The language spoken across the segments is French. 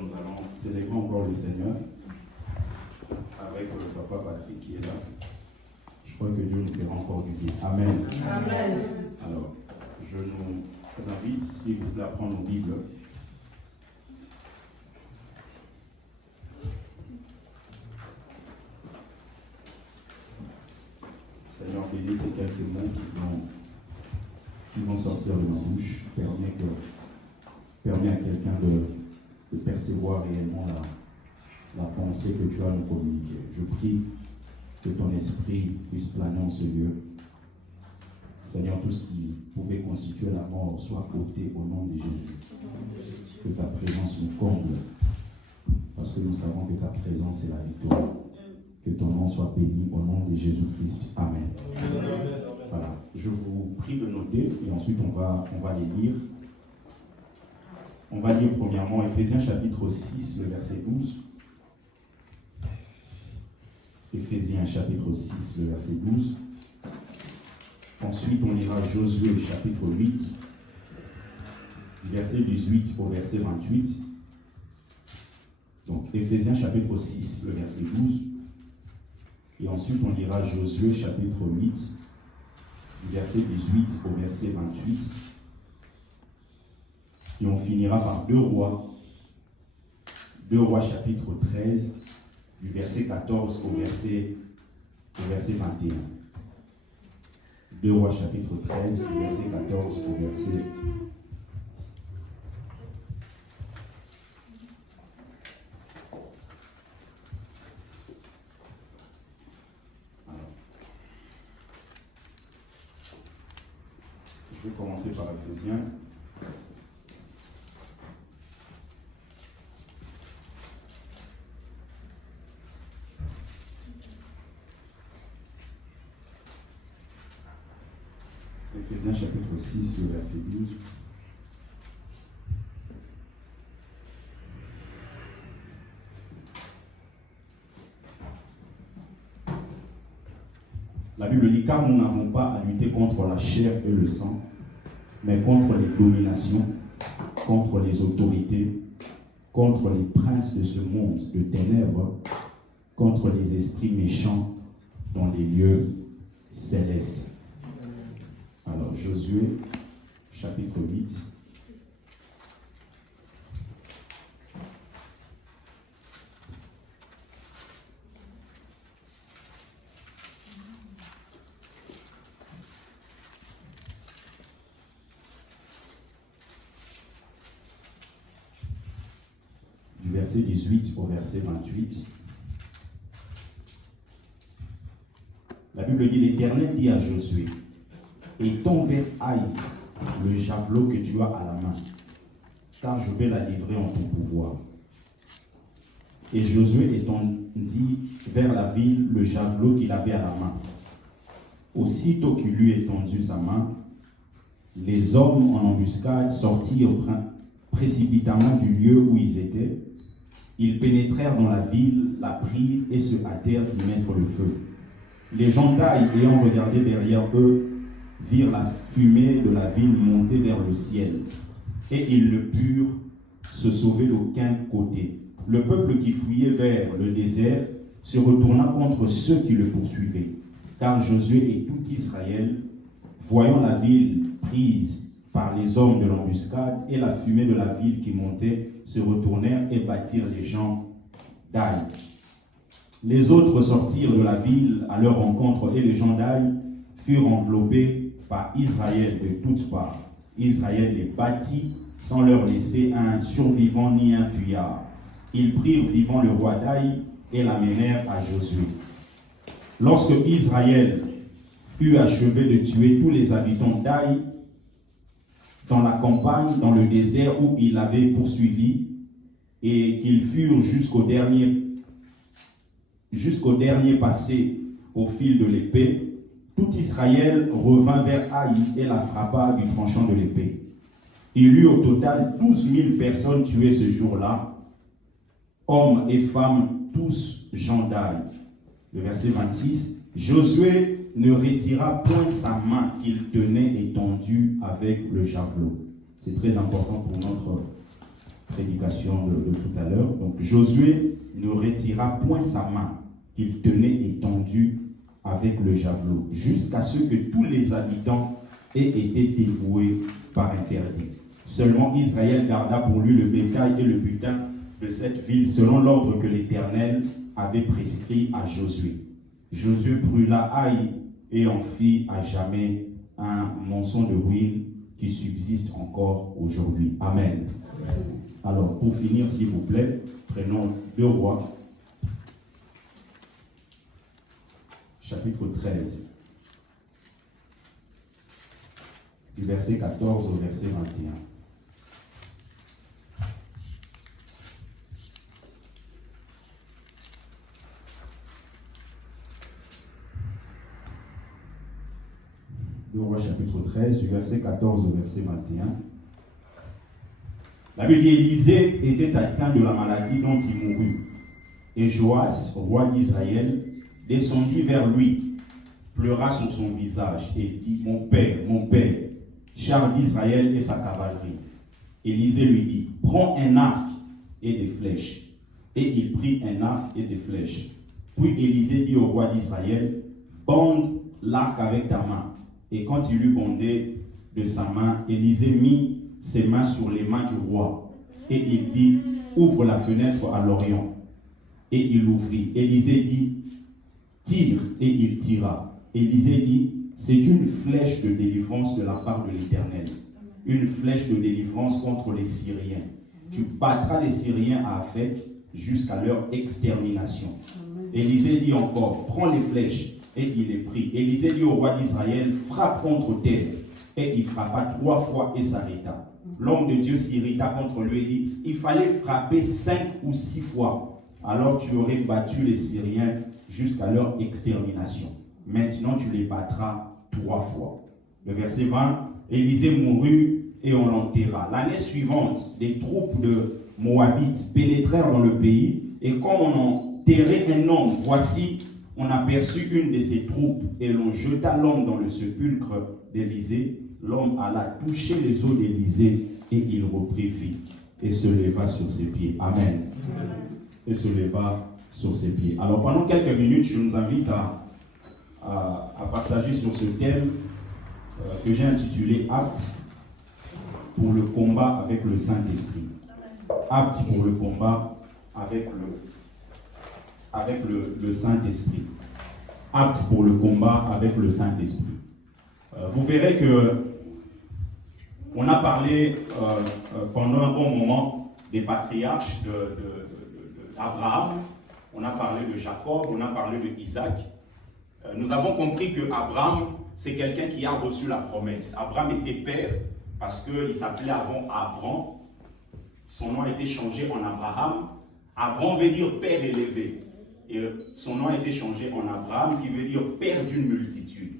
nous allons célébrer encore le Seigneur avec le papa Patrick qui est là. Je crois que Dieu nous fera encore du bien. Amen. Amen. Alors, je nous invite, s'il vous plaît, à prendre nos Bibles. Seigneur, bénis ces quelques mots qui vont sortir de ma bouche. Permets à quelqu'un de percevoir réellement la pensée que tu as nous communiquer. Je prie que ton esprit puisse planer en ce lieu. Seigneur, tout ce qui pouvait constituer la mort soit ôté au nom de Jésus. Que ta présence nous comble, parce que nous savons que ta présence est la victoire. Que ton nom soit béni au nom de Jésus-Christ. Amen. Voilà. Je vous prie de noter et ensuite on va les lire. On va lire premièrement Éphésiens chapitre 6, le verset 12. Éphésiens chapitre 6, le verset 12. Ensuite, on lira Josué chapitre 8, verset 18 au verset 28. Donc, Éphésiens chapitre 6, le verset 12. Et ensuite, on lira Josué chapitre 8, verset 18 au verset 28. Et on finira par 2 Rois chapitre 13, du verset 14 au verset 21. 2 Rois chapitre 13, du verset 14 au verset 21. Je vais commencer par Éphésiens. Éphésiens chapitre 6, le verset 12. La Bible dit, car nous n'avons pas à lutter contre la chair et le sang, mais contre les dominations, contre les autorités, contre les princes de ce monde de ténèbres, contre les esprits méchants dans les lieux célestes. Alors, Josué, chapitre 8. Du verset 18 au verset 28. La Bible dit, l'Éternel dit à Josué, et ton vers aille le javelot que tu as à la main, car je vais la livrer en ton pouvoir. Et Josué étendit vers la ville le javelot qu'il avait à la main. Aussitôt qu'il lui étendu sa main, les hommes en embuscade sortirent précipitamment du lieu où ils étaient. Ils pénétrèrent dans la ville, la prirent et se hâtèrent d'y mettre le feu. Les gens d'Aï, ayant regardé derrière eux, virent la fumée de la ville monter vers le ciel, et ils ne purent se sauver d'aucun côté. Le peuple qui fuyait vers le désert se retourna contre ceux qui le poursuivaient, car Josué et tout Israël, voyant la ville prise par les hommes de l'embuscade et la fumée de la ville qui montait, se retournèrent et battirent les gens d'Aï. Les autres sortirent de la ville à leur rencontre, et les gens d'Aï furent enveloppés par Israël de toutes parts. Israël les battit sans leur laisser un survivant ni un fuyard. Ils prirent vivant le roi d'Aï et l'amenèrent à Josué. Lorsque Israël eut achevé de tuer tous les habitants d'Aï dans la campagne, dans le désert où il avait poursuivi, et qu'ils furent jusqu'au dernier passé au fil de l'épée, tout Israël revint vers Aï et la frappa du tranchant de l'épée. Il eut au total 12 000 personnes tuées ce jour-là, hommes et femmes, tous gens d'Aï. Le verset 26, Josué ne retira point sa main qu'il tenait étendue avec le javelot. C'est très important pour prédication de tout à l'heure. Donc Josué ne retira point sa main qu'il tenait étendue avec le javelot, jusqu'à ce que tous les habitants aient été dévoués par interdit. Seulement Israël garda pour lui le bétail et le butin de cette ville, selon l'ordre que l'Éternel avait prescrit à Josué. Josué brûla Haï et en fit à jamais un monceau de ruines qui subsiste encore aujourd'hui. Amen. Alors, pour finir, s'il vous plaît, prenons 2 Rois, chapitre 13, du verset 14 au verset 21. Le roi chapitre 13, du verset 14 au verset 21. La Bible dit, Élisée était atteint de la maladie dont il mourut. Et Joas, roi d'Israël, descendit vers lui, pleura sur son visage et dit, mon père, char d'Israël et sa cavalerie. Élisée lui dit, prends un arc et des flèches. Et il prit un arc et des flèches. Puis Élisée dit au roi d'Israël, bande l'arc avec ta main. Et quand il eut bondé de sa main, Élisée mit ses mains sur les mains du roi. Et il dit, ouvre la fenêtre à l'orient. Et il ouvrit. Élisée dit, tire. Et il tira. Élisée dit, c'est une flèche de délivrance de la part de l'Éternel. Une flèche de délivrance contre les Syriens. Tu battras les Syriens à Aphek jusqu'à leur extermination. Élisée dit encore, prends les flèches. Et il les prit. Élisée dit au roi d'Israël, frappe contre terre. Et il frappa 3 fois et s'arrêta. L'homme de Dieu s'irrita contre lui et dit, il fallait frapper 5 ou 6 fois. Alors tu aurais battu les Syriens jusqu'à leur extermination. Maintenant tu les battras 3 fois. Le verset 20, Élisée mourut et on l'enterra. L'année suivante, des troupes de Moabites pénétrèrent dans le pays et comme on enterrait un homme, voici, on aperçut une de ses troupes et l'on jeta l'homme dans le sépulcre d'Élisée. L'homme alla toucher les os d'Élisée et il reprit vie et se leva sur ses pieds. Amen. Et se leva sur ses pieds. Alors pendant quelques minutes, je nous invite à partager sur ce thème que j'ai intitulé « Apte pour le combat avec le Saint-Esprit ». Apte pour le combat avec le Saint-Esprit. Apte pour le combat avec le Saint-Esprit. Vous verrez que on a parlé pendant un bon moment des patriarches d'Abraham, on a parlé de Jacob, on a parlé de Isaac. Nous avons compris que Abraham, c'est quelqu'un qui a reçu la promesse. Abraham était père parce qu'il s'appelait avant Abram. Son nom a été changé en Abraham. Abraham veut dire père élevé. Et son nom a été changé en Abraham, qui veut dire père d'une multitude.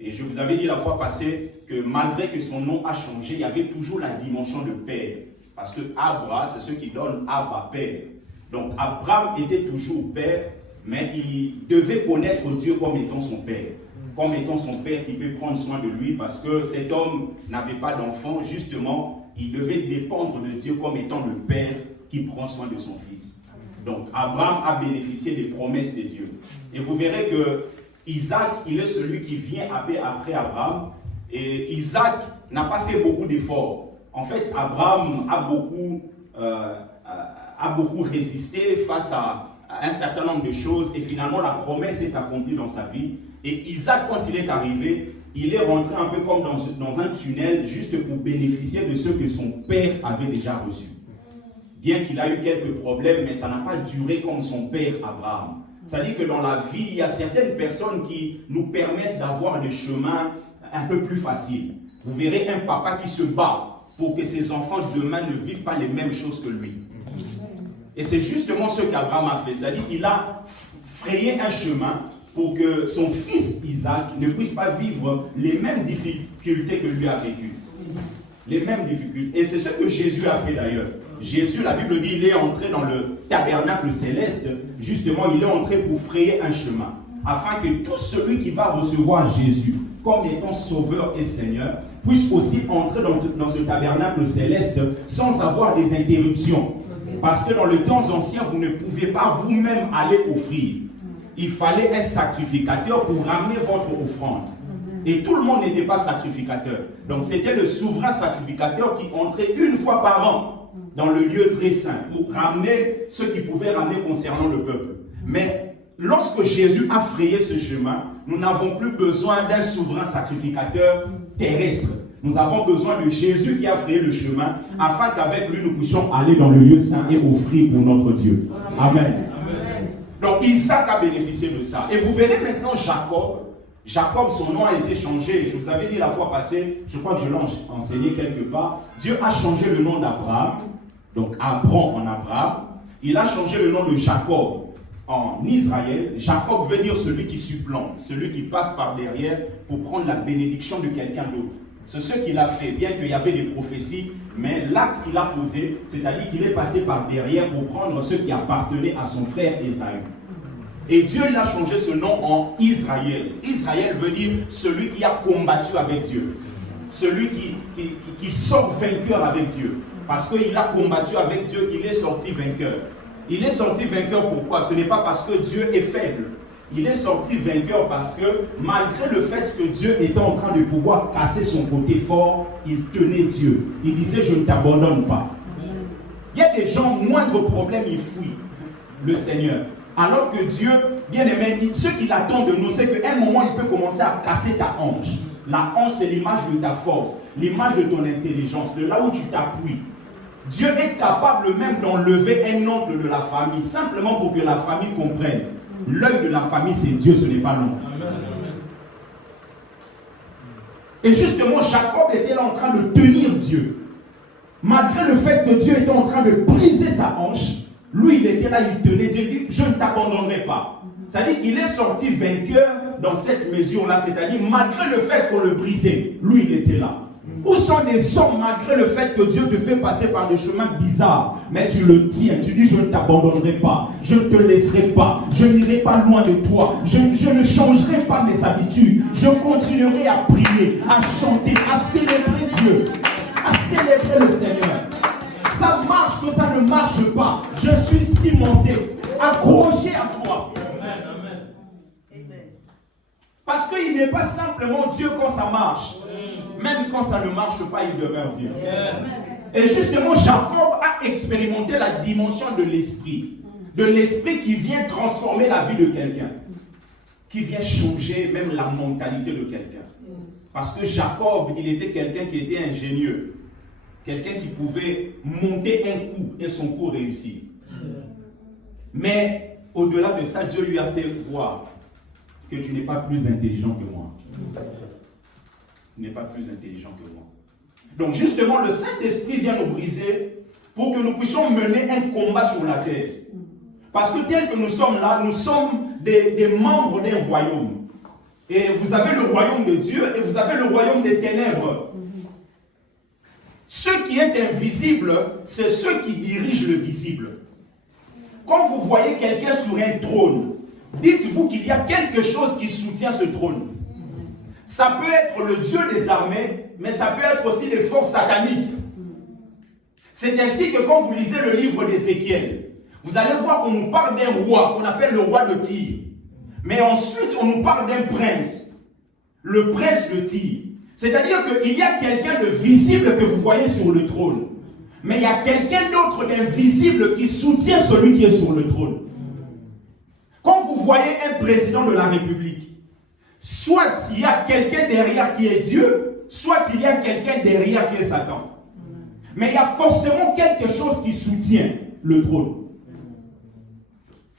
Et je vous avais dit la fois passée que malgré que son nom a changé, il y avait toujours la dimension de père. Parce que Abra, c'est ce qui donne Abba, père. Donc Abraham était toujours père, mais il devait connaître Dieu comme étant son père. Comme étant son père qui peut prendre soin de lui, parce que cet homme n'avait pas d'enfant. Justement, il devait dépendre de Dieu comme étant le père qui prend soin de son fils. Donc Abraham a bénéficié des promesses de Dieu. Et vous verrez que Isaac, il est celui qui vient après Abraham. Et Isaac n'a pas fait beaucoup d'efforts. En fait, Abraham a beaucoup résisté face à un certain nombre de choses. Et finalement, la promesse est accomplie dans sa vie. Et Isaac, quand il est arrivé, il est rentré un peu comme dans un tunnel, juste pour bénéficier de ce que son père avait déjà reçu. Bien qu'il a eu quelques problèmes, mais ça n'a pas duré comme son père Abraham. C'est-à-dire que dans la vie, il y a certaines personnes qui nous permettent d'avoir des chemins un peu plus faciles. Vous verrez un papa qui se bat pour que ses enfants demain ne vivent pas les mêmes choses que lui. Et c'est justement ce qu'Abraham a fait. C'est-à-dire qu'il a frayé un chemin pour que son fils Isaac ne puisse pas vivre les mêmes difficultés que lui a vécues. Les mêmes difficultés. Et c'est ce que Jésus a fait d'ailleurs. Jésus, la Bible dit, il est entré dans le tabernacle céleste. Justement, il est entré pour frayer un chemin. Afin que tout celui qui va recevoir Jésus comme étant sauveur et Seigneur puisse aussi entrer dans ce tabernacle céleste sans avoir des interruptions. Parce que dans les temps anciens, vous ne pouvez pas vous-même aller offrir. Il fallait un sacrificateur pour ramener votre offrande. Et tout le monde n'était pas sacrificateur. Donc c'était le souverain sacrificateur qui entrait une fois par an dans le lieu très saint pour ramener ce qu'il pouvait ramener concernant le peuple. Mais lorsque Jésus a frayé ce chemin, nous n'avons plus besoin d'un souverain sacrificateur terrestre. Nous avons besoin de Jésus qui a frayé le chemin afin qu'avec lui nous puissions aller dans le lieu saint et offrir pour notre Dieu. Amen. Donc Isaac a bénéficié de ça. Et vous verrez maintenant Jacob. Jacob, son nom a été changé. Je vous avais dit la fois passée, je crois que je l'ai enseigné quelque part. Dieu a changé le nom d'Abraham. Donc Abram en Abraham. Il a changé le nom de Jacob en Israël. Jacob veut dire celui qui supplante, celui qui passe par derrière pour prendre la bénédiction de quelqu'un d'autre. C'est ce qu'il a fait, bien qu'il y avait des prophéties, mais l'acte qu'il a posé, c'est-à-dire qu'il est passé par derrière pour prendre ce qui appartenait à son frère Ésaü. Et Dieu il a changé ce nom en Israël. Israël veut dire celui qui a combattu avec Dieu. Celui qui sort vainqueur avec Dieu. Parce qu'il a combattu avec Dieu, il est sorti vainqueur. Il est sorti vainqueur pourquoi? Ce n'est pas parce que Dieu est faible. Il est sorti vainqueur parce que malgré le fait que Dieu était en train de pouvoir casser son côté fort, il tenait Dieu. Il disait je ne t'abandonne pas. Il y a des gens, moindre problème, ils fuient le Seigneur. Alors que Dieu, bien aimé, ce qu'il attend de nous, c'est qu'à un moment, il peut commencer à casser ta hanche. La hanche, c'est l'image de ta force, l'image de ton intelligence, de là où tu t'appuies. Dieu est capable même d'enlever un oncle de la famille, simplement pour que la famille comprenne. L'œil de la famille, c'est Dieu, ce n'est pas l'oncle. Et justement, Jacob était là en train de tenir Dieu. Malgré le fait que Dieu était en train de briser sa hanche, lui, il était là, il tenait Dieu, il dit, je ne t'abandonnerai pas. C'est-à-dire qu'il est sorti vainqueur dans cette mesure-là, c'est-à-dire malgré le fait qu'on le brisait, lui, il était là. Où sont les hommes malgré le fait que Dieu te fait passer par des chemins bizarres, mais tu le tiens, tu dis je ne t'abandonnerai pas, je ne te laisserai pas, je n'irai pas loin de toi, je ne changerai pas mes habitudes, je continuerai à prier, à chanter, à célébrer Dieu, à célébrer le Seigneur. Ça marche que ça ne marche pas, je suis cimenté, accroché à toi. Parce qu'il n'est pas simplement Dieu quand ça marche. Même quand ça ne marche pas, il demeure Dieu. Et justement, Jacob a expérimenté la dimension de l'esprit. De l'esprit qui vient transformer la vie de quelqu'un. Qui vient changer même la mentalité de quelqu'un. Parce que Jacob, il était quelqu'un qui était ingénieux. Quelqu'un qui pouvait monter un coup et son coup réussir. Mais au-delà de ça, Dieu lui a fait voir que tu n'es pas plus intelligent que moi. Tu n'es pas plus intelligent que moi. Donc justement, le Saint-Esprit vient nous briser pour que nous puissions mener un combat sur la terre. Parce que tel que nous sommes là, nous sommes des membres d'un royaume. Et vous avez le royaume de Dieu et vous avez le royaume des ténèbres. Ce qui est invisible, c'est ceux qui dirigent le visible. Quand vous voyez quelqu'un sur un trône, dites-vous qu'il y a quelque chose qui soutient ce trône. Ça peut être le Dieu des armées, mais ça peut être aussi des forces sataniques. C'est ainsi que quand vous lisez le livre d'Ézéchiel, vous allez voir qu'on nous parle d'un roi, qu'on appelle le roi de Tyr. Mais ensuite, on nous parle d'un prince, le prince de Tyr. C'est-à-dire qu'il y a quelqu'un de visible que vous voyez sur le trône. Mais il y a quelqu'un d'autre d'invisible qui soutient celui qui est sur le trône. Quand vous voyez un président de la République, soit il y a quelqu'un derrière qui est Dieu, soit il y a quelqu'un derrière qui est Satan. Mais il y a forcément quelque chose qui soutient le trône.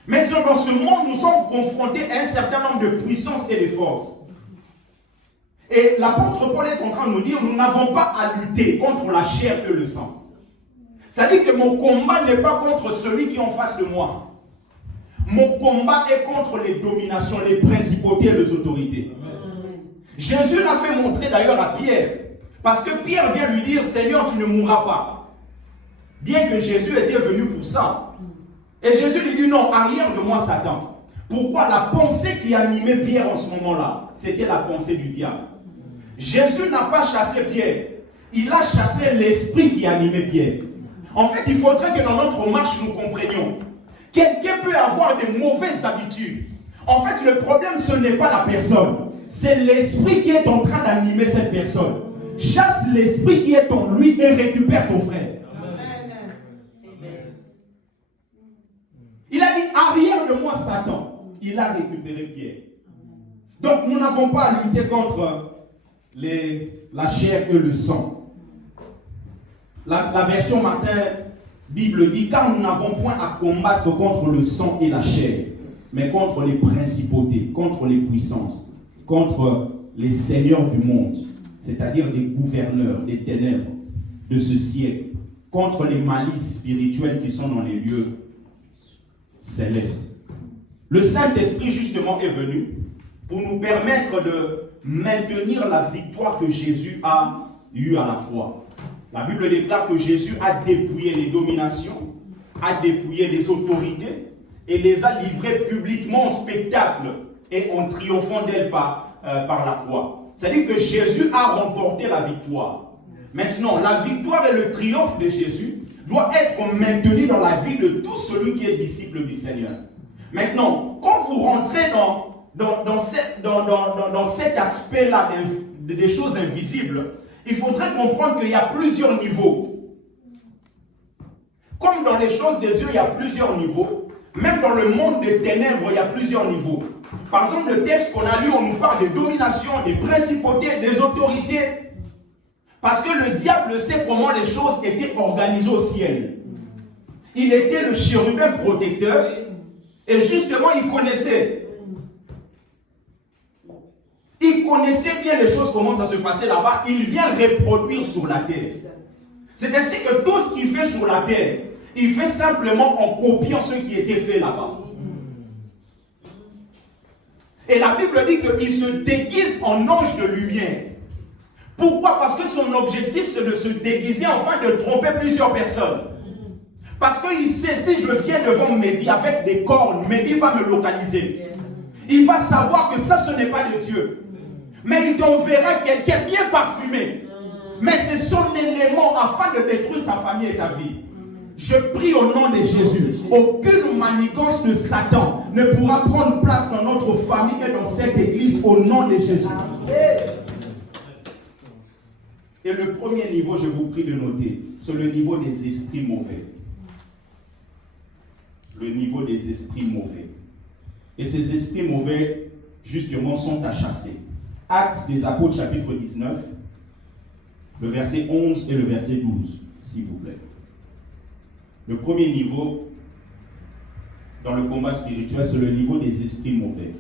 Maintenant, dans ce monde, nous sommes confrontés à un certain nombre de puissances et de forces. Et l'apôtre Paul est en train de nous dire, nous n'avons pas à lutter contre la chair et le sang. C'est-à-dire que mon combat n'est pas contre celui qui est en face de moi. Mon combat est contre les dominations, les principautés et les autorités. Amen. Jésus l'a fait montrer d'ailleurs à Pierre. Parce que Pierre vient lui dire, Seigneur, tu ne mourras pas. Bien que Jésus était venu pour ça. Et Jésus lui dit, non, arrière de moi Satan. Pourquoi? La pensée qui animait Pierre en ce moment-là, c'était la pensée du diable. Jésus n'a pas chassé Pierre. Il a chassé l'esprit qui animait Pierre. En fait, il faudrait que dans notre marche, nous comprenions. Quelqu'un peut avoir des mauvaises habitudes. En fait, le problème, ce n'est pas la personne. C'est l'esprit qui est en train d'animer cette personne. Chasse l'esprit qui est en lui et récupère ton frère. Amen. Il a dit, arrière de moi, Satan. Il a récupéré Pierre. Donc, nous n'avons pas à lutter contre la chair et le sang. La version matin, Bible dit, car nous n'avons point à combattre contre le sang et la chair, mais contre les principautés, contre les puissances, contre les seigneurs du monde, c'est-à-dire des gouverneurs, des ténèbres de ce siècle, contre les malices spirituelles qui sont dans les lieux célestes. Le Saint-Esprit, justement, est venu pour nous permettre de maintenir la victoire que Jésus a eue à la croix. La Bible déclare que Jésus a dépouillé les dominations, a dépouillé les autorités et les a livrées publiquement en spectacle et en triomphant d'elles par la croix. C'est-à-dire que Jésus a remporté la victoire. Maintenant, la victoire et le triomphe de Jésus doit être maintenu dans la vie de tout celui qui est disciple du Seigneur. Maintenant, quand vous rentrez dans cet aspect-là des choses invisibles, il faudrait comprendre qu'il y a plusieurs niveaux. Comme dans les choses de Dieu, il y a plusieurs niveaux. Même dans le monde des ténèbres, il y a plusieurs niveaux. Par exemple, le texte qu'on a lu, on nous parle des dominations, des principautés, des autorités. Parce que le diable sait comment les choses étaient organisées au ciel. Il était le chérubin protecteur et justement, il connaissait bien les choses, comment ça se passait là-bas. Il vient reproduire sur la terre. C'est ainsi que tout ce qu'il fait sur la terre, il fait simplement en copiant ce qui était fait là-bas. Et la Bible dit qu'il se déguise en ange de lumière. Pourquoi? Parce que son objectif, c'est de se déguiser afin de tromper plusieurs personnes. Parce qu'il sait, si je viens devant Mehdi avec des cornes, Mehdi va me localiser. Il va savoir que ça, ce n'est pas de Dieu. Mais il t'enverra quelqu'un bien parfumé. Mais c'est son élément afin de détruire ta famille et ta vie. Je prie au nom de Jésus. Aucune manigance de Satan ne pourra prendre place dans notre famille et dans cette église au nom de Jésus. Et le premier niveau, je vous prie de noter, c'est le niveau des esprits mauvais. Le niveau des esprits mauvais. Et ces esprits mauvais, justement, sont à chasser. Actes des Apôtres, chapitre 19, le verset 11 et le verset 12, s'il vous plaît. Le premier niveau dans le combat spirituel, c'est le niveau des esprits mauvais.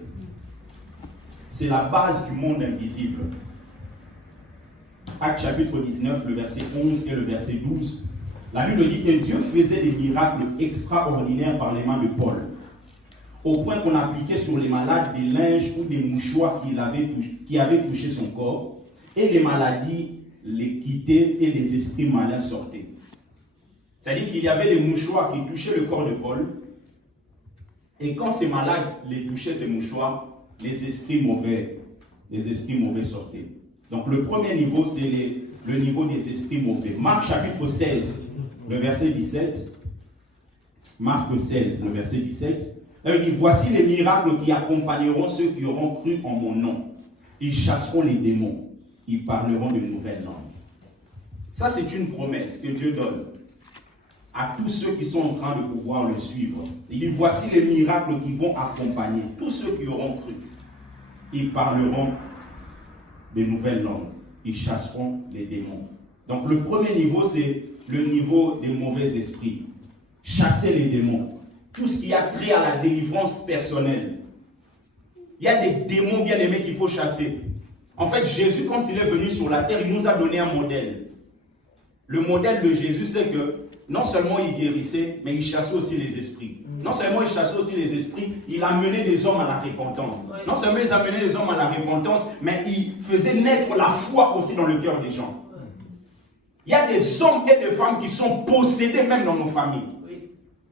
C'est la base du monde invisible. Actes chapitre 19, le verset 11 et le verset 12. La Bible dit que Dieu faisait des miracles extraordinaires par les mains de Paul, au point qu'on appliquait sur les malades des linges ou des mouchoirs qui avaient touché son corps, et les maladies les quittaient et les esprits malins sortaient. C'est-à-dire qu'il y avait des mouchoirs qui touchaient le corps de Paul, et quand ces malades les touchaient, ces mouchoirs, les esprits mauvais sortaient. Donc le premier niveau, c'est le niveau des esprits mauvais. Marc chapitre 16, le verset 17. Marc 16, le verset 17. Là, il dit, voici les miracles qui accompagneront ceux qui auront cru en mon nom. Ils chasseront les démons. Ils parleront de nouvelles langues. Ça, c'est une promesse que Dieu donne à tous ceux qui sont en train de pouvoir le suivre. Il dit, voici les miracles qui vont accompagner tous ceux qui auront cru. Ils parleront de nouvelles langues. Ils chasseront les démons. Donc le premier niveau, c'est le niveau des mauvais esprits. Chasser les démons. Tout ce qui a trait à la délivrance personnelle. Il y a des démons bien aimés qu'il faut chasser. En fait, Jésus, quand il est venu sur la terre, il nous a donné un modèle. Le modèle de Jésus, c'est que non seulement il guérissait, mais il chassait aussi les esprits. Non seulement il chassait aussi les esprits, il amenait des hommes à la repentance. Non seulement il amenait des hommes à la repentance, mais il faisait naître la foi aussi dans le cœur des gens. Il y a des hommes et des femmes qui sont possédés même dans nos familles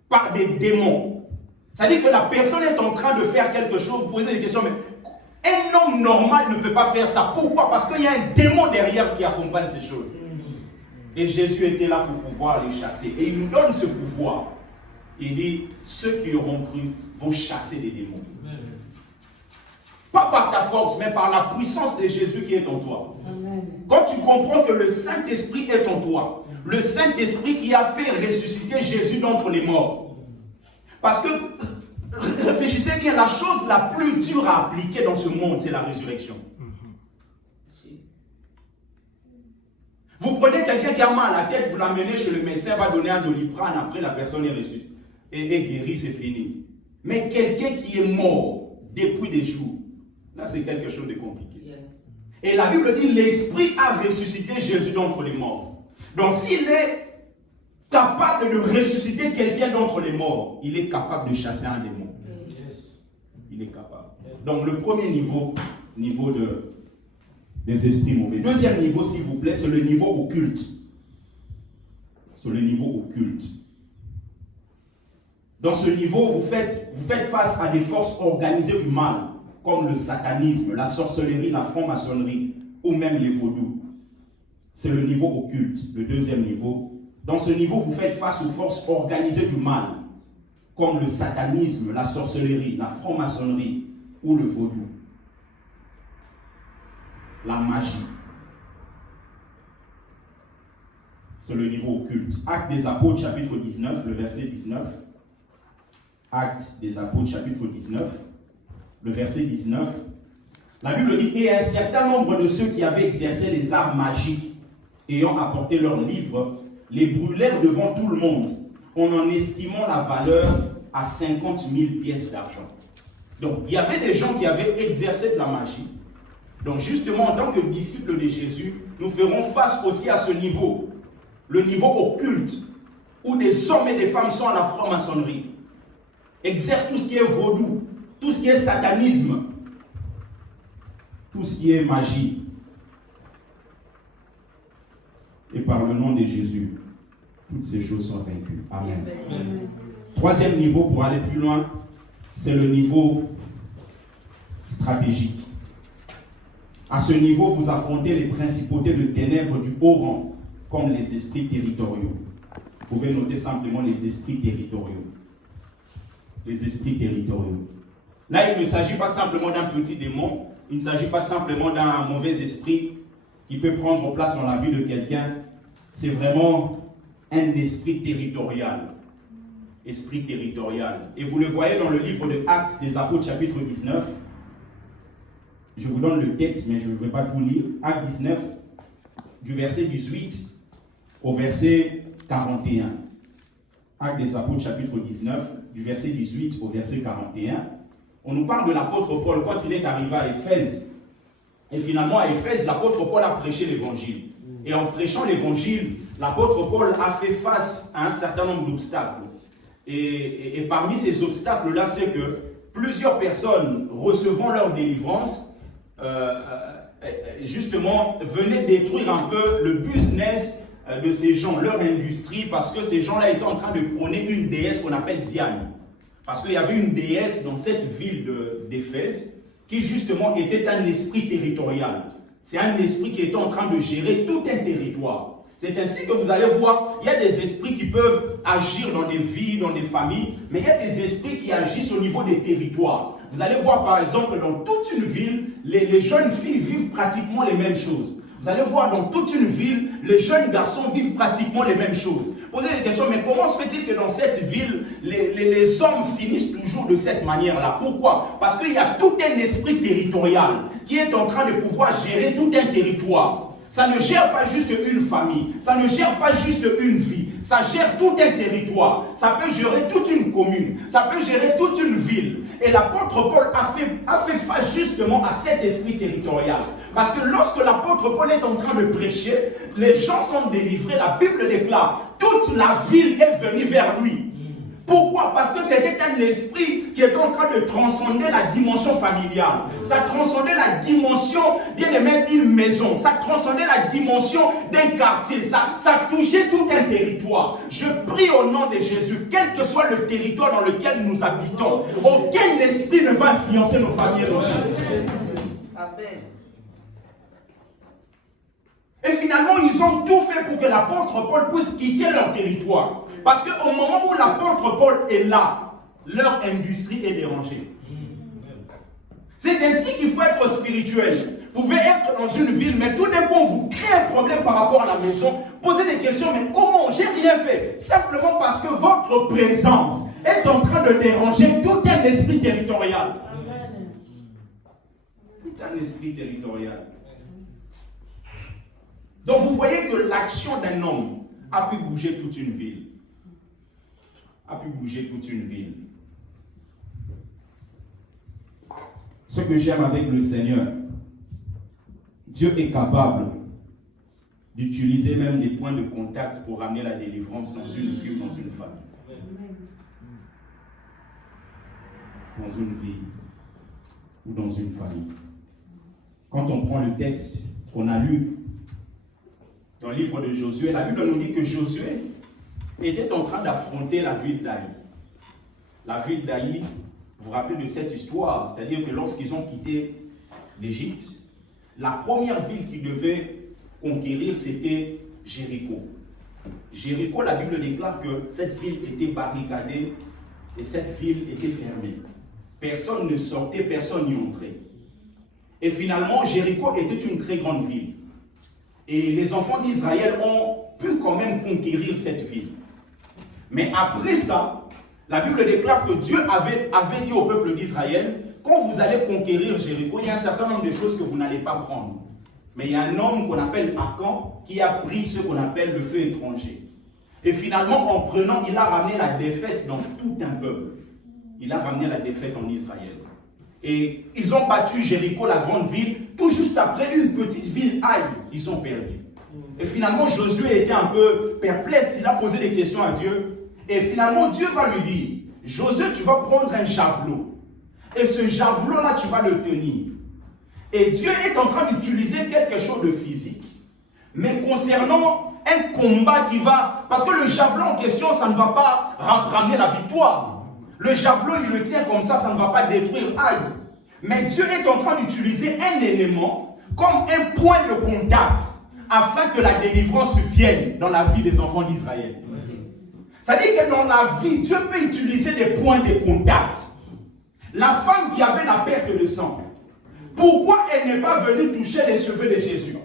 par des démons. C'est-à-dire que la personne est en train de faire quelque chose, vous posez des questions, mais Un homme normal ne peut pas faire ça. Pourquoi? Parce qu'il y a un démon derrière qui accompagne ces choses. Et Jésus était là pour pouvoir les chasser. Et il nous donne ce pouvoir. Il dit, ceux qui auront cru vont chasser les démons. Pas par ta force, mais par la puissance de Jésus qui est en toi. Amen. Quand tu comprends que le Saint-Esprit est en toi, le Saint-Esprit qui a fait ressusciter Jésus d'entre les morts. Parce que, réfléchissez bien, la chose la plus dure à appliquer dans ce monde, c'est la résurrection. Vous prenez quelqu'un qui a mal à la tête, vous l'amenez chez le médecin, va donner un Doliprane, après la personne est reçue. Et guérie, c'est fini. Mais quelqu'un qui est mort depuis des jours, là c'est quelque chose de compliqué. Yes. Et la Bible dit, l'Esprit a ressuscité Jésus d'entre les morts. Donc s'il est capable de ressusciter quelqu'un d'entre les morts, il est capable de chasser un démon. Yes. Il est capable. Donc le premier niveau des esprits mauvais. Deuxième niveau, s'il vous plaît, c'est le niveau occulte. C'est le niveau occulte. Dans ce niveau, vous faites face à des forces organisées du mal, comme le satanisme, la sorcellerie, la franc-maçonnerie, ou même les vaudous. C'est le niveau occulte, le deuxième niveau. Dans ce niveau, vous faites face aux forces organisées du mal, comme le satanisme, la sorcellerie, la franc-maçonnerie, ou le vaudou. La magie. C'est le niveau occulte. Actes des Apôtres, chapitre 19, le verset 19. Actes des Apôtres, chapitre 19, le verset 19. La Bible dit, et un certain nombre de ceux qui avaient exercé les arts magiques, ayant apporté leurs livres, les brûlèrent devant tout le monde, en estimant la valeur à 50 000 pièces d'argent. Donc, il y avait des gens qui avaient exercé de la magie. Donc, justement, en tant que disciples de Jésus, nous ferons face aussi à ce niveau, le niveau occulte, où des hommes et des femmes sont à la franc-maçonnerie, exercent tout ce qui est vaudou, tout ce qui est satanisme, tout ce qui est magie. Et par le nom de Jésus, toutes ces choses sont vaincues. Amen. Amen. Troisième niveau, pour aller plus loin, c'est le niveau stratégique. À ce niveau, vous affrontez les principautés de ténèbres du haut rang, comme les esprits territoriaux. Vous pouvez noter simplement les esprits territoriaux. Les esprits territoriaux. Là, il ne s'agit pas simplement d'un petit démon, il ne s'agit pas simplement d'un mauvais esprit qui peut prendre place dans la vie de quelqu'un. C'est vraiment un esprit territorial. Esprit territorial. Et vous le voyez dans le livre de Actes des Apôtres, chapitre 19. Je vous donne le texte, mais je ne vais pas tout lire. Actes 19, du verset 18 au verset 41. Actes des Apôtres, chapitre 19, du verset 18 au verset 41. On nous parle de l'apôtre Paul quand il est arrivé à Éphèse. Et finalement, à Éphèse, l'apôtre Paul a prêché l'évangile. Et en prêchant l'évangile, l'apôtre Paul a fait face à un certain nombre d'obstacles. Et parmi ces obstacles-là, c'est que plusieurs personnes recevant leur délivrance, justement, venaient détruire un peu le business de ces gens, leur industrie, parce que ces gens-là étaient en train de prôner une déesse qu'on appelle Diane. Parce qu'il y avait une déesse dans cette ville d'Éphèse qui justement était un esprit territorial. C'est un esprit qui était en train de gérer tout un territoire. C'est ainsi que vous allez voir, il y a des esprits qui peuvent agir dans des vies, dans des familles, mais il y a des esprits qui agissent au niveau des territoires. Vous allez voir par exemple dans toute une ville, les jeunes filles vivent pratiquement les mêmes choses. Vous allez voir dans toute une ville, les jeunes garçons vivent pratiquement les mêmes choses. Posez des questions, mais comment se fait-il que dans cette ville, les hommes finissent toujours de cette manière-là? Pourquoi? Parce qu'il y a tout un esprit territorial qui est en train de pouvoir gérer tout un territoire. Ça ne gère pas juste une famille, ça ne gère pas juste une vie, ça gère tout un territoire, ça peut gérer toute une commune, ça peut gérer toute une ville. Et l'apôtre Paul a fait face justement à cet esprit territorial. Parce que lorsque l'apôtre Paul est en train de prêcher, les gens sont délivrés, la Bible déclare, toute la ville est venue vers lui. Pourquoi? Parce que c'était un esprit qui était en train de transcender la dimension familiale. Ça transcendait la dimension d'une maison. Ça transcendait la dimension d'un quartier. Ça touchait tout un territoire. Je prie au nom de Jésus, quel que soit le territoire dans lequel nous habitons, aucun esprit ne va influencer nos familles. Et finalement, ils ont tout fait pour que l'apôtre Paul puisse quitter leur territoire. Parce qu'au moment où l'apôtre Paul est là, leur industrie est dérangée. C'est ainsi qu'il faut être spirituel. Vous pouvez être dans une ville, mais tout d'un coup, on vous crée un problème par rapport à la maison. Posez des questions, mais comment? J'ai rien fait. Simplement parce que votre présence est en train de déranger tout un esprit territorial. Tout un esprit territorial. Donc vous voyez que l'action d'un homme a pu bouger toute une ville. A pu bouger toute une ville. Ce que j'aime avec le Seigneur, Dieu est capable d'utiliser même des points de contact pour amener la délivrance dans une vie ou dans une famille. Dans une vie ou dans une famille. Quand on prend le texte qu'on a lu dans le livre de Josué, la Bible nous dit que Josué était en train d'affronter la ville d'Aï. La ville d'Aï, vous vous rappelez de cette histoire, c'est-à-dire que lorsqu'ils ont quitté l'Égypte, la première ville qu'ils devaient conquérir, c'était Jéricho. Jéricho, la Bible déclare que cette ville était barricadée et cette ville était fermée. Personne ne sortait, personne n'y entrait. Et finalement, Jéricho était une très grande ville. Et les enfants d'Israël ont pu quand même conquérir cette ville. Mais après ça, la Bible déclare que Dieu avait dit au peuple d'Israël, quand vous allez conquérir Jéricho, il y a un certain nombre de choses que vous n'allez pas prendre. Mais il y a un homme qu'on appelle Akan qui a pris ce qu'on appelle le feu étranger. Et finalement, en prenant, il a ramené la défaite dans tout un peuple. Il a ramené la défaite en Israël. Et ils ont battu Jéricho, la grande ville, tout juste après une petite ville, Aïe, ils ont perdu. Et finalement, Josué était un peu perplexe, il a posé des questions à Dieu. Et finalement, Dieu va lui dire, Josué, tu vas prendre un javelot. Et ce javelot-là, tu vas le tenir. Et Dieu est en train d'utiliser quelque chose de physique. Mais concernant un combat qui va... Parce que le javelot en question, ça ne va pas ramener la victoire. Le javelot, il le tient comme ça ne va pas détruire Aïe. Mais Dieu est en train d'utiliser un élément comme un point de contact afin que la délivrance vienne dans la vie des enfants d'Israël. C'est-à-dire que dans la vie, Dieu peut utiliser des points de contact. La femme qui avait la perte de sang, pourquoi elle n'est pas venue toucher les cheveux de Jésus?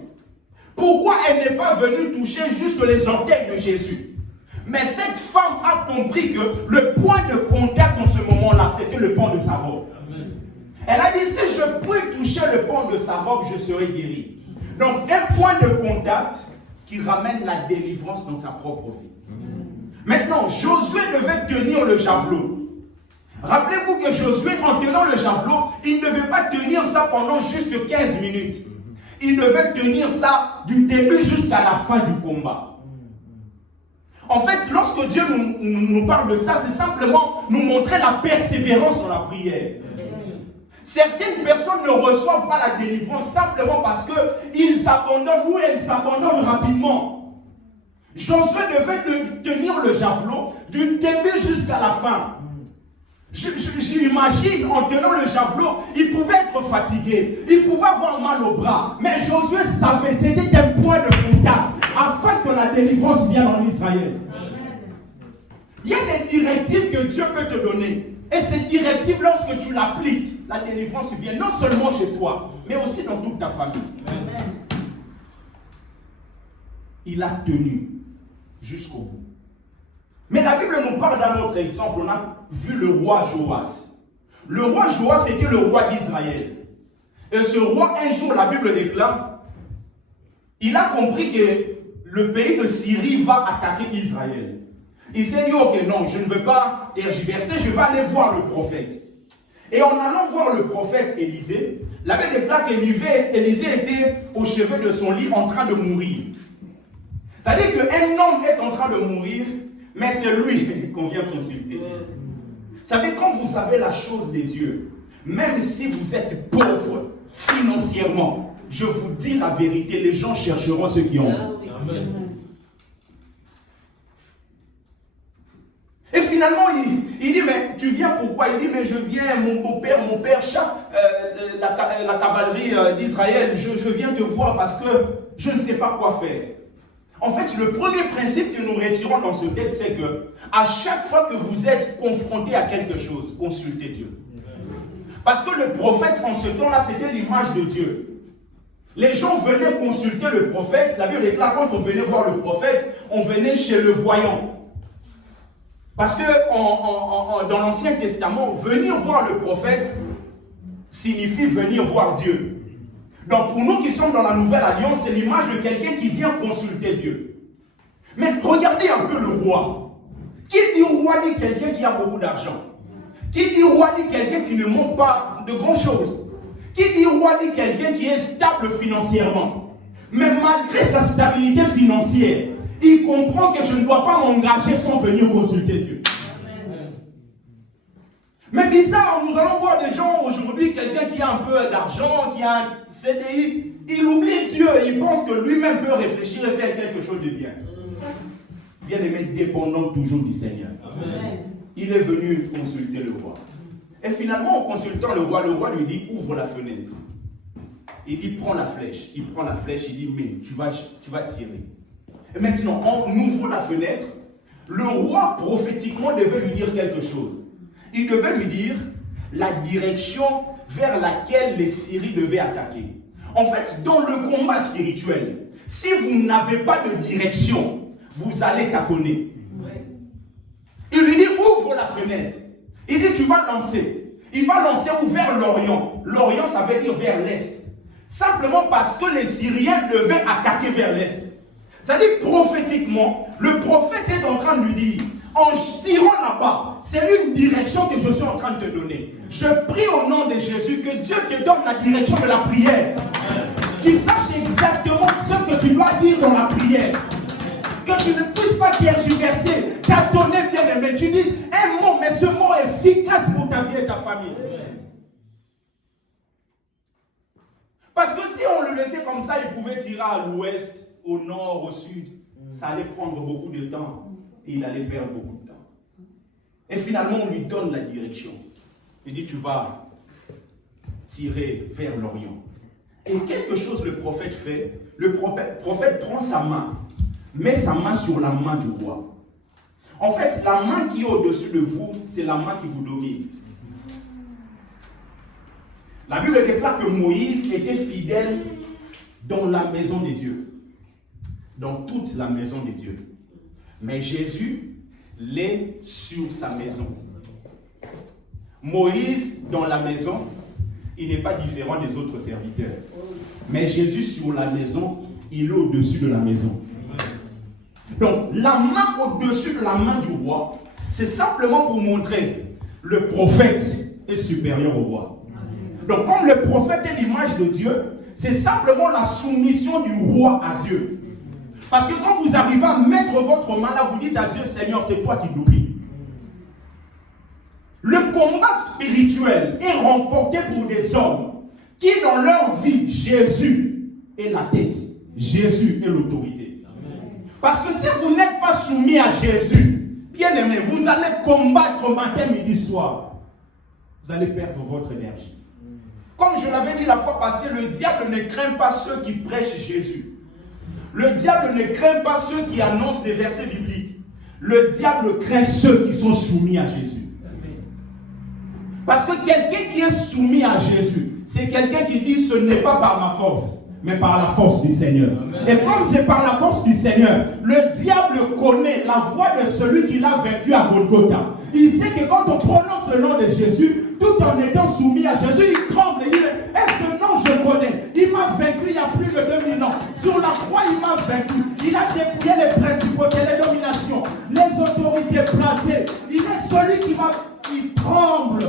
Pourquoi elle n'est pas venue toucher juste les orteils de Jésus? Mais cette femme a compris que le point de contact en ce moment-là, c'était le pan de sa robe. Elle a dit, si je peux toucher le pan de sa robe, je serai guéri. Donc, un point de contact qui ramène la délivrance dans sa propre vie. Maintenant, Josué devait tenir le javelot. Rappelez-vous que Josué, en tenant le javelot, il ne devait pas tenir ça pendant juste 15 minutes. Il devait tenir ça du début jusqu'à la fin du combat. En fait, lorsque Dieu nous parle de ça, c'est simplement nous montrer la persévérance dans la prière. Certaines personnes ne reçoivent pas la délivrance simplement parce qu'ils abandonnent ou elles abandonnent rapidement. Josué devait tenir le javelot du début jusqu'à la fin. J'imagine, en tenant le javelot, il pouvait être fatigué, il pouvait avoir mal au bras. Mais Josué savait, c'était un point de contact afin que la délivrance vienne en Israël. Il y a des directives que Dieu peut te donner. Et ces directives, lorsque tu l'appliques, la délivrance vient non seulement chez toi, mais aussi dans toute ta famille. Il a tenu jusqu'au bout. Mais la Bible nous parle d'un autre exemple. On a vu le roi Joas. Le roi Joas était le roi d'Israël. Et ce roi, un jour, la Bible déclare, il a compris que le pays de Syrie va attaquer Israël. Il s'est dit, ok, non, je ne veux pas tergiverser, je vais aller voir le prophète. Et en allant voir le prophète Élisée, la Bible déclare qu'Élisée était au chevet de son lit en train de mourir. C'est-à-dire qu'un homme est en train de mourir, mais c'est lui qu'on vient consulter. Vous savez, quand vous savez la chose de Dieu, même si vous êtes pauvre financièrement, je vous dis la vérité, les gens chercheront ceux qui ont. Amen. Et finalement, il dit, mais tu viens pourquoi? Il dit, mais je viens, mon père, la cavalerie d'Israël, je viens te voir parce que je ne sais pas quoi faire. En fait, le premier principe que nous retirons dans ce texte, c'est que à chaque fois que vous êtes confronté à quelque chose, consultez Dieu. Parce que le prophète, en ce temps-là, c'était l'image de Dieu. Les gens venaient consulter le prophète. La Bible déclare, quand on venait voir le prophète, on venait chez le voyant. Parce que dans l'Ancien Testament, venir voir le prophète signifie venir voir Dieu. Donc pour nous qui sommes dans la Nouvelle Alliance, c'est l'image de quelqu'un qui vient consulter Dieu. Mais regardez un peu le roi. Qui dit roi dit quelqu'un qui a beaucoup d'argent. Qui dit roi dit quelqu'un qui ne manque pas de grand chose. Qui dit roi dit quelqu'un qui est stable financièrement. Mais malgré sa stabilité financière, il comprend que je ne dois pas m'engager sans venir consulter Dieu. Mais bizarre, nous allons voir des gens aujourd'hui, quelqu'un qui a un peu d'argent, qui a un CDI, il oublie Dieu, il pense que lui-même peut réfléchir et faire quelque chose de bien. Bien-aimé, dépendant toujours du Seigneur. Amen. Il est venu consulter le roi. Et finalement, en consultant le roi lui dit, ouvre la fenêtre. Il dit, prends la flèche. Il prend la flèche, il dit, mais tu vas tirer. Et maintenant, en ouvrant la fenêtre, le roi prophétiquement devait lui dire quelque chose. Il devait lui dire la direction vers laquelle les Syriens devaient attaquer. En fait, dans le combat spirituel, si vous n'avez pas de direction, vous allez tâtonner. Il lui dit, ouvre la fenêtre. Il dit, tu vas lancer. Il va lancer vers l'Orient. L'Orient, ça veut dire vers l'Est. Simplement parce que les Syriens devaient attaquer vers l'Est. C'est-à-dire, prophétiquement, le prophète est en train de lui dire, en tirant là-bas, c'est une direction que je suis en train de te donner. Je prie au nom de Jésus que Dieu te donne la direction de la prière. Tu saches exactement ce que tu dois dire dans la prière. Que tu ne puisses pas tergiverser, tâtonner bien aimé. Tu dis un mot, mais ce mot est efficace pour ta vie et ta famille. Parce que si on le laissait comme ça, il pouvait tirer à l'ouest, au nord, au sud. Ça allait prendre beaucoup de temps. Et il allait perdre beaucoup de temps. Et finalement, on lui donne la direction. Il dit, tu vas tirer vers l'Orient. Et quelque chose le prophète fait. Le prophète prend sa main, met sa main sur la main du roi. En fait, la main qui est au-dessus de vous, c'est la main qui vous domine. La Bible déclare que Moïse était fidèle dans la maison de Dieu. Dans toute la maison de Dieu. Mais Jésus l'est sur sa maison. Moïse, dans la maison, il n'est pas différent des autres serviteurs. Mais Jésus, sur la maison, il est au-dessus de la maison. Donc, la main au-dessus de la main du roi, c'est simplement pour montrer le prophète est supérieur au roi. Donc, comme le prophète est l'image de Dieu, c'est simplement la soumission du roi à Dieu. Parce que quand vous arrivez à mettre votre main là, vous dites à Dieu, Seigneur, c'est toi qui domines. Le combat spirituel est remporté pour des hommes qui, dans leur vie, Jésus est la tête. Jésus est l'autorité. Parce que si vous n'êtes pas soumis à Jésus, bien aimé, vous allez combattre matin, midi, soir. Vous allez perdre votre énergie. Comme je l'avais dit la fois passée, le diable ne craint pas ceux qui prêchent Jésus. Le diable ne craint pas ceux qui annoncent les versets bibliques. Le diable craint ceux qui sont soumis à Jésus. Parce que quelqu'un qui est soumis à Jésus, c'est quelqu'un qui dit ce n'est pas par ma force, mais par la force du Seigneur. Amen. Et comme c'est par la force du Seigneur, le diable connaît la voix de celui qui l'a vaincu à Golgotha. Il sait que quand on prononce le nom de Jésus, tout en étant soumis à Jésus, il tremble et il dit, ce nom je connais. Il m'a vaincu il y a plus de 2000 ans. Sur la croix, il m'a vaincu. Il a dépouillé les principautés, les dominations, les autorités placées. Il est celui qui tremble.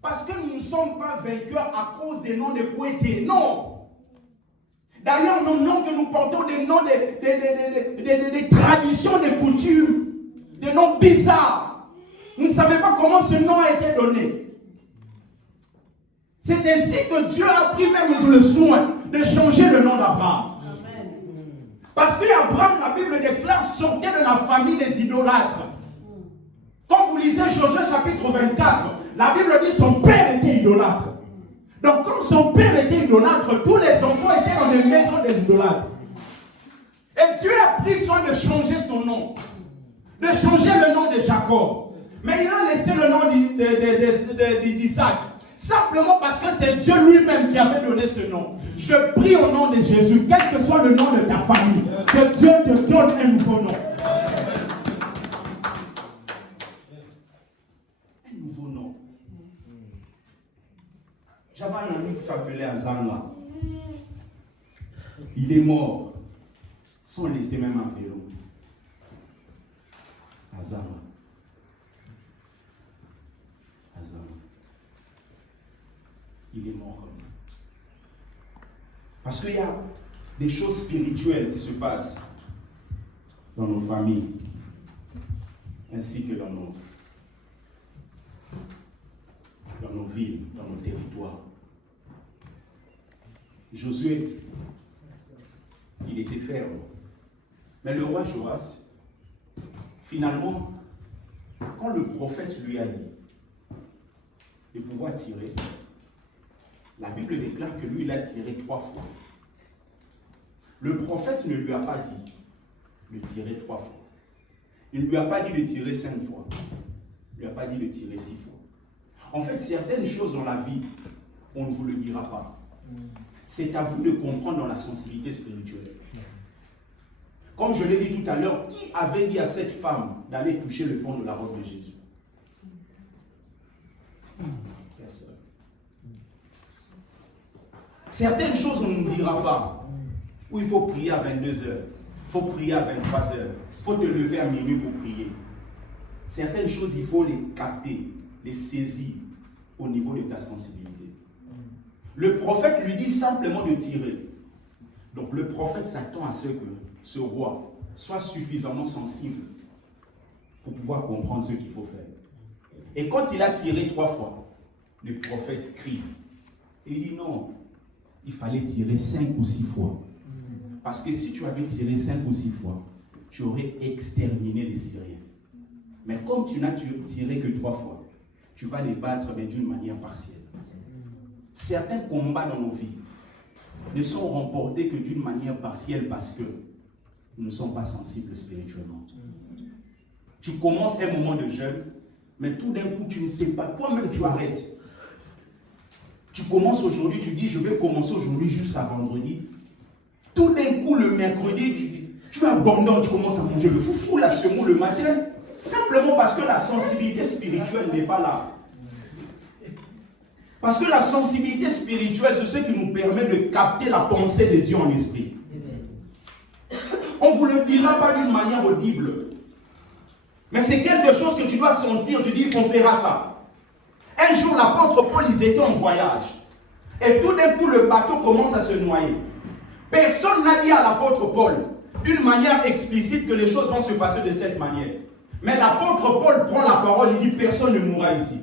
Parce que nous ne sommes pas vainqueurs à cause des noms des poétés. Non. D'ailleurs, nos noms que nous portons, des noms des traditions, des coutumes, des noms bizarres. Vous ne savez pas comment ce nom a été donné. C'est ainsi que Dieu a pris même le soin de changer le nom d'Abraham. Parce qu'Abraham, la Bible déclare, sortait de la famille des idolâtres. Quand vous lisez Josué chapitre 24, la Bible dit son père était idolâtre. Donc, comme son père était idolâtre, tous les enfants étaient dans des maisons des idolâtres. Et Dieu a pris soin de changer son nom, de changer le nom de Jacob. Mais il a laissé le nom d'Isaac, simplement parce que c'est Dieu lui-même qui avait donné ce nom. Je prie au nom de Jésus, quel que soit le nom de ta famille, que Dieu te donne un nouveau nom. Un nouveau nom. J'avais un ami qui s'appelait Azanga. Il est mort sans laisser même un vélo. Azanga. Azanga. Il est mort comme ça. Parce qu'il y a des choses spirituelles qui se passent dans nos familles, ainsi que dans nos villes, dans nos territoires. Josué, il était ferme. Mais le roi Joas, finalement, quand le prophète lui a dit de pouvoir tirer, la Bible déclare que lui, il a tiré 3 fois. Le prophète ne lui a pas dit de tirer 3 fois. Il ne lui a pas dit de tirer 5 fois. Il ne lui a pas dit de tirer 6 fois. En fait, certaines choses dans la vie, on ne vous le dira pas. C'est à vous de comprendre dans la sensibilité spirituelle. Comme je l'ai dit tout à l'heure, qui avait dit à cette femme d'aller toucher le pan de la robe de Jésus? Personne. Certaines choses, on ne nous dira pas. Où il faut prier à 22 h, il faut prier à 23 h, il faut te lever à minuit pour prier. Certaines choses, il faut les capter, les saisir au niveau de ta sensibilité. Le prophète lui dit simplement de tirer. Donc le prophète s'attend à ce que ce roi soit suffisamment sensible pour pouvoir comprendre ce qu'il faut faire. Et quand il a tiré 3 fois, le prophète crie. Et il dit non, il fallait tirer 5 ou 6 fois. Parce que si tu avais tiré 5 ou 6 fois, tu aurais exterminé les Syriens. Mais comme tu n'as tiré que 3 fois, tu vas les battre, mais d'une manière partielle. Certains combats dans nos vies ne sont remportés que d'une manière partielle parce que nous ne sommes pas sensibles spirituellement. Tu commences un moment de jeûne, mais tout d'un coup, tu ne sais pas. Toi-même, tu arrêtes. Tu commences aujourd'hui, tu dis, je vais commencer aujourd'hui jusqu'à vendredi. Tout d'un coup, le mercredi, tu abandonnes, tu commences à manger le foufou, la semoule le matin, simplement parce que la sensibilité spirituelle n'est pas là. Parce que la sensibilité spirituelle, c'est ce qui nous permet de capter la pensée de Dieu en esprit. On ne vous le dira pas d'une manière audible. Mais c'est quelque chose que tu dois sentir, tu dis qu'on fera ça. Un jour, l'apôtre Paul, ils étaient en voyage. Et tout d'un coup, le bateau commence à se noyer. Personne n'a dit à l'apôtre Paul, d'une manière explicite, que les choses vont se passer de cette manière. Mais l'apôtre Paul prend la parole, il dit, personne ne mourra ici.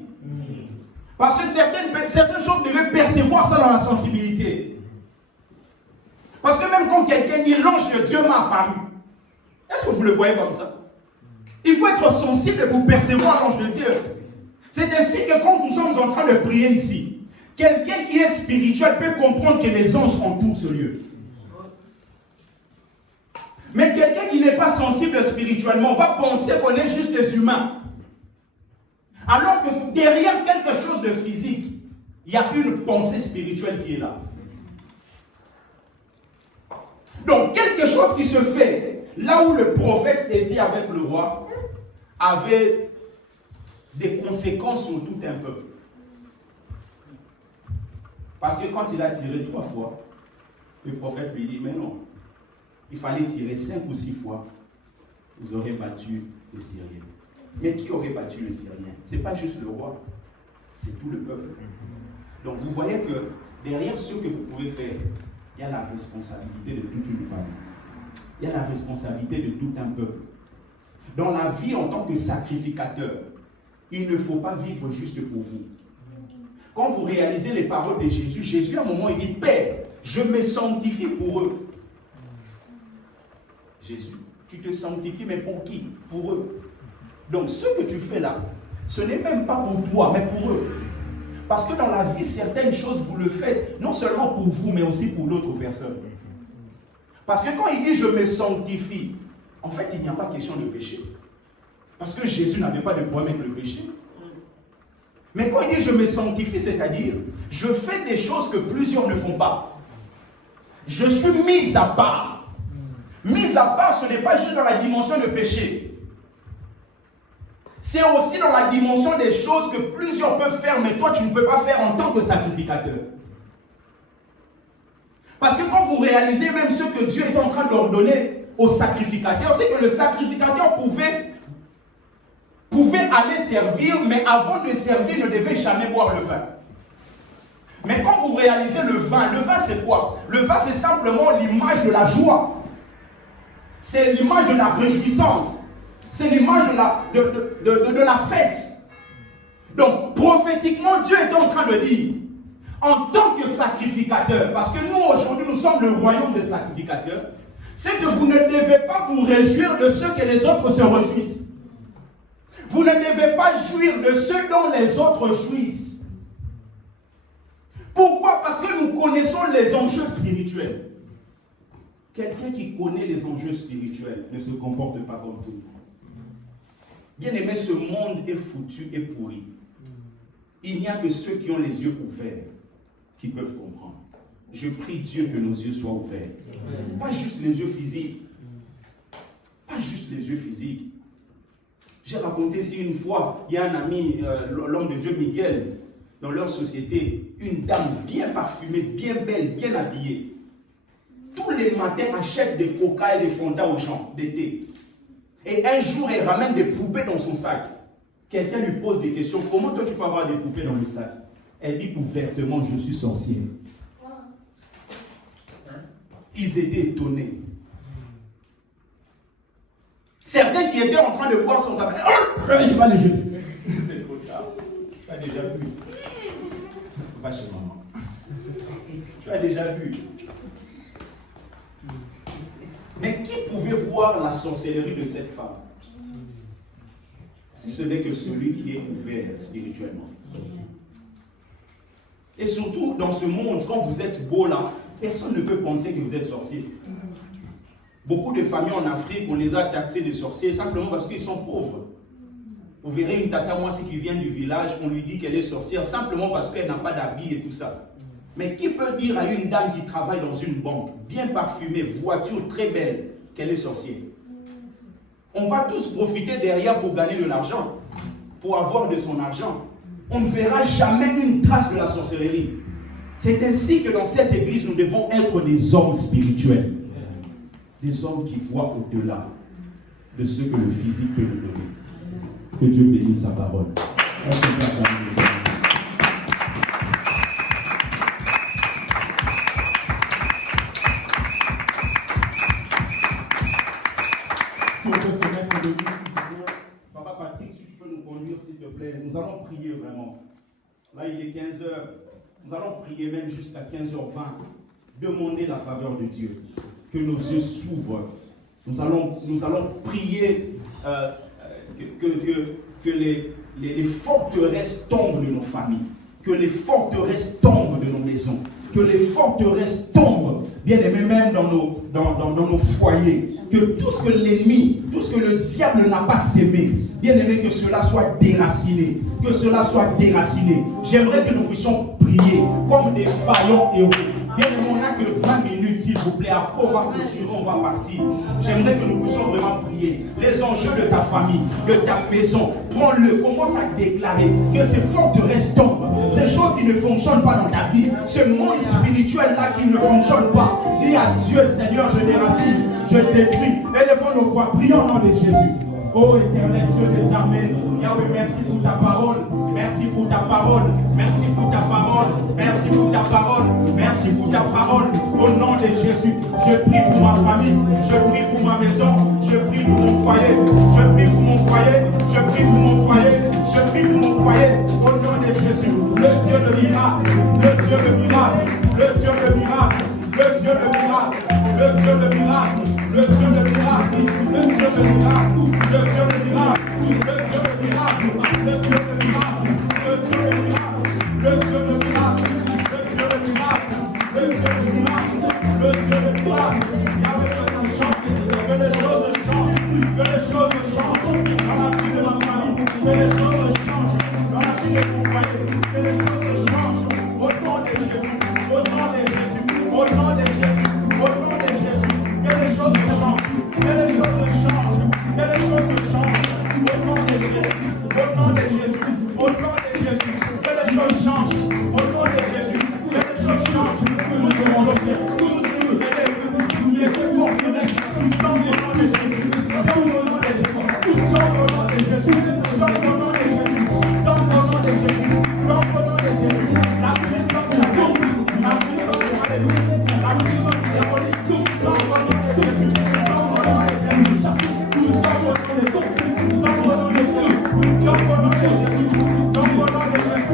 Parce que certaines choses devaient percevoir ça dans la sensibilité. Parce que même quand quelqu'un dit l'ange de Dieu m'a apparu, est-ce que vous le voyez comme ça? Il faut être sensible pour percevoir l'ange de Dieu. C'est ainsi que quand nous sommes en train de prier ici, quelqu'un qui est spirituel peut comprendre que les anges entourent ce lieu. Mais quelqu'un qui n'est pas sensible spirituellement va penser qu'on est juste des humains. Alors que derrière quelque chose de physique, il y a une pensée spirituelle qui est là. Donc quelque chose qui se fait là où le prophète était avec le roi avait des conséquences sur tout un peuple. Parce que quand il a tiré 3 fois, le prophète lui dit, mais non, il fallait tirer 5 ou 6 fois, vous aurez battu les Syriens. Mais qui aurait battu les Syriens? Ce n'est pas juste le roi, c'est tout le peuple. Donc vous voyez que derrière ce que vous pouvez faire, il y a la responsabilité de toute une famille. Il y a la responsabilité de tout un peuple. Dans la vie en tant que sacrificateur, il ne faut pas vivre juste pour vous. Quand vous réalisez les paroles de Jésus, Jésus à un moment il dit, Père, je me sanctifie pour eux. Jésus, tu te sanctifies, mais pour qui? Pour eux. Donc ce que tu fais là, ce n'est même pas pour toi, mais pour eux. Parce que dans la vie, certaines choses, vous le faites, non seulement pour vous, mais aussi pour d'autres personnes. Parce que quand il dit « je me sanctifie », en fait, il n'y a pas question de péché. Parce que Jésus n'avait pas de problème avec le péché. Mais quand il dit « je me sanctifie », c'est-à-dire, je fais des choses que plusieurs ne font pas. Je suis mis à part. Mis à part, ce n'est pas juste dans la dimension de péché. C'est aussi dans la dimension des choses que plusieurs peuvent faire, mais toi, tu ne peux pas faire en tant que sacrificateur. Parce que quand vous réalisez même ce que Dieu est en train d'ordonner au sacrificateur, c'est que le sacrificateur pouvait aller servir, mais avant de servir, ne devait jamais boire le vin. Mais quand vous réalisez le vin c'est quoi? Le vin c'est simplement l'image de la joie. C'est l'image de la réjouissance. C'est l'image de la fête. Donc, prophétiquement, Dieu est en train de dire, en tant que sacrificateur, parce que nous, aujourd'hui, nous sommes le royaume des sacrificateurs, c'est que vous ne devez pas vous réjouir de ce que les autres se réjouissent. Vous ne devez pas jouir de ce dont les autres jouissent. Pourquoi? Parce que nous connaissons les enjeux spirituels. Quelqu'un qui connaît les enjeux spirituels ne se comporte pas comme tout le monde. Bien aimé, ce monde est foutu et pourri. Il n'y a que ceux qui ont les yeux ouverts qui peuvent comprendre. Je prie Dieu que nos yeux soient ouverts. Pas juste les yeux physiques. Pas juste les yeux physiques. J'ai raconté ici une fois, il y a un ami, l'homme de Dieu Miguel, dans leur société, une dame bien parfumée, bien belle, bien habillée. Tous les matins, achète des coca et des Fanta au champ d'été. Et un jour, elle ramène des poupées dans son sac. Quelqu'un lui pose des questions. Comment toi, tu peux avoir des poupées dans le sac? Elle dit ouvertement, je suis sorcière. Ils étaient étonnés. Certains qui étaient en train de boire son café, je vais les jeter. C'est trop tard. Tu as déjà vu. Va chez maman. Tu as déjà vu. Mais qui pouvait voir la sorcellerie de cette femme? Si ce n'est que celui qui est ouvert spirituellement. Et surtout, dans ce monde, quand vous êtes beau là, personne ne peut penser que vous êtes sorcier. Beaucoup de familles en Afrique, on les a taxés de sorciers simplement parce qu'ils sont pauvres. Vous verrez une tata moisi qui vient du village, on lui dit qu'elle est sorcière simplement parce qu'elle n'a pas d'habit et tout ça. Mais qui peut dire à une dame qui travaille dans une banque, bien parfumée, voiture très belle, qu'elle est sorcière? On va tous profiter derrière pour gagner de l'argent, pour avoir de son argent. On ne verra jamais une trace de la sorcellerie. C'est ainsi que dans cette église, nous devons être des hommes spirituels. Des hommes qui voient au-delà de ce que le physique peut nous donner. Que Dieu bénisse sa parole. Si on peut se mettre debout, Papa Patrick, si tu peux nous conduire, s'il te plaît. Nous allons prier vraiment. Là, il est 15h. Nous allons prier même jusqu'à 15h20. Demander la faveur de Dieu. Que nos yeux s'ouvrent. Nous allons prier que les forteresses tombent de nos familles. Que les forteresses tombent de nos maisons. Que les forteresses tombent, bien aimé, même dans nos foyers. Que tout ce que l'ennemi, tout ce que le diable n'a pas sémé, bien aimé, que cela soit déraciné. Que cela soit déraciné. J'aimerais que nous puissions prier comme des vaillants héros. Bien aimé, on n'a que 20 minutes, s'il vous plaît. Après, on va clôturer, on va partir. J'aimerais que nous puissions vraiment prier. Les enjeux de ta famille, de ta maison, prends-le, commence à déclarer que ces forteresses tombent. Ces choses qui ne fonctionnent pas dans ta vie, ce monde spirituel-là qui ne fonctionne pas. Dis à Dieu, Seigneur, je déracine, je détruis. Élevons nos voix, prions au nom de Jésus. Oh éternel Dieu des armées, Yahweh, merci pour ta parole, merci pour ta parole, merci pour ta parole, merci pour ta parole, merci pour ta parole, au nom de Jésus. Je prie pour ma famille, je prie pour ma maison, je prie pour mon foyer, je prie pour mon foyer, je prie pour mon foyer, je prie pour mon foyer, au nom de Jésus. Le Dieu de miracle, le Dieu de miracle, le Dieu de miracle, le Dieu de miracle, le Dieu de miracle, le Dieu de miracle, le Dieu de miracle, le Dieu de miracle, le Dieu de miracle, le Dieu de miracle, le Dieu de miracle, le Dieu changer mon foyer. Que les choses changent. Au nom de Jésus. Au nom de Jésus. Au nom de Jésus. Au nom de Jésus. Que les choses changent. Que les choses changent. Que les choses changent. Au nom de Jésus. Au nom de Jésus. Au nom de Jésus. Que les choses changent. Au nom de Jésus. Que les choses changent. Nous serons l'objet. Nous serons les forteresses. Dans le nom de Jésus. Dans le nom de Jésus. Dans le nom de Jésus. Dans le nom de Jésus. Dans le nom de Jésus. Dans le nom de Jésus. La puissance satanique. La puissance maléfique. La puissance diabolique. Dans le nom de Jésus. Dans le nom de Jésus. Dans le nom de Jésus. Dans le nom de Jésus. Dans le nom de Jésus. Dans le nom de Jésus.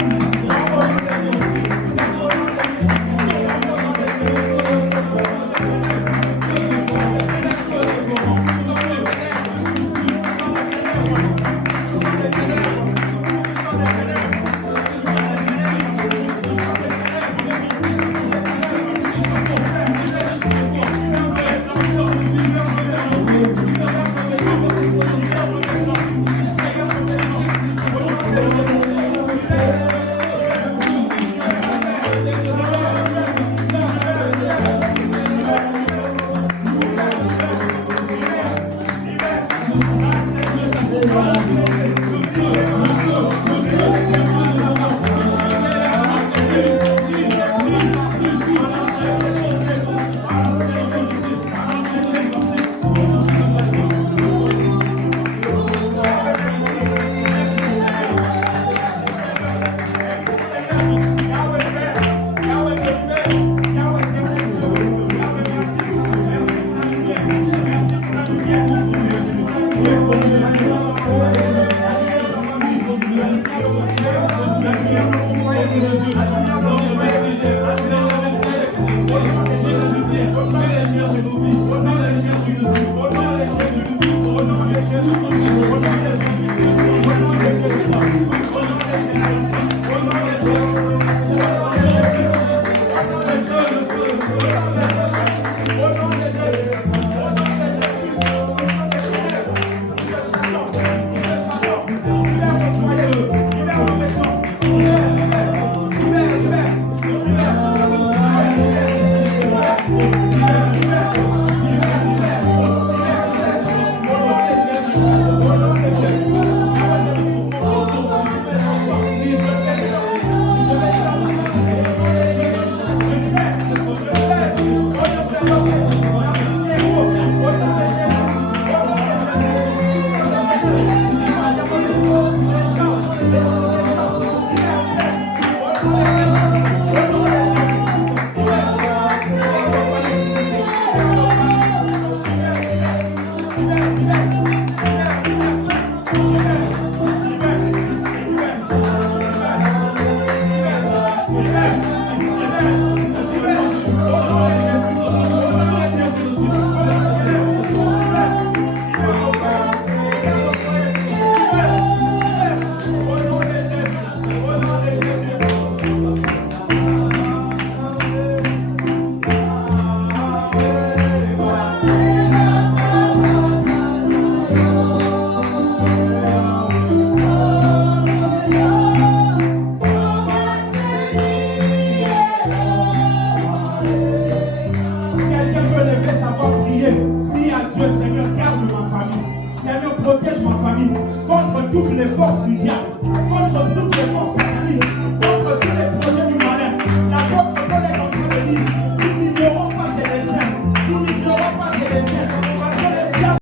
Nous n'ignorons pas ces desseins.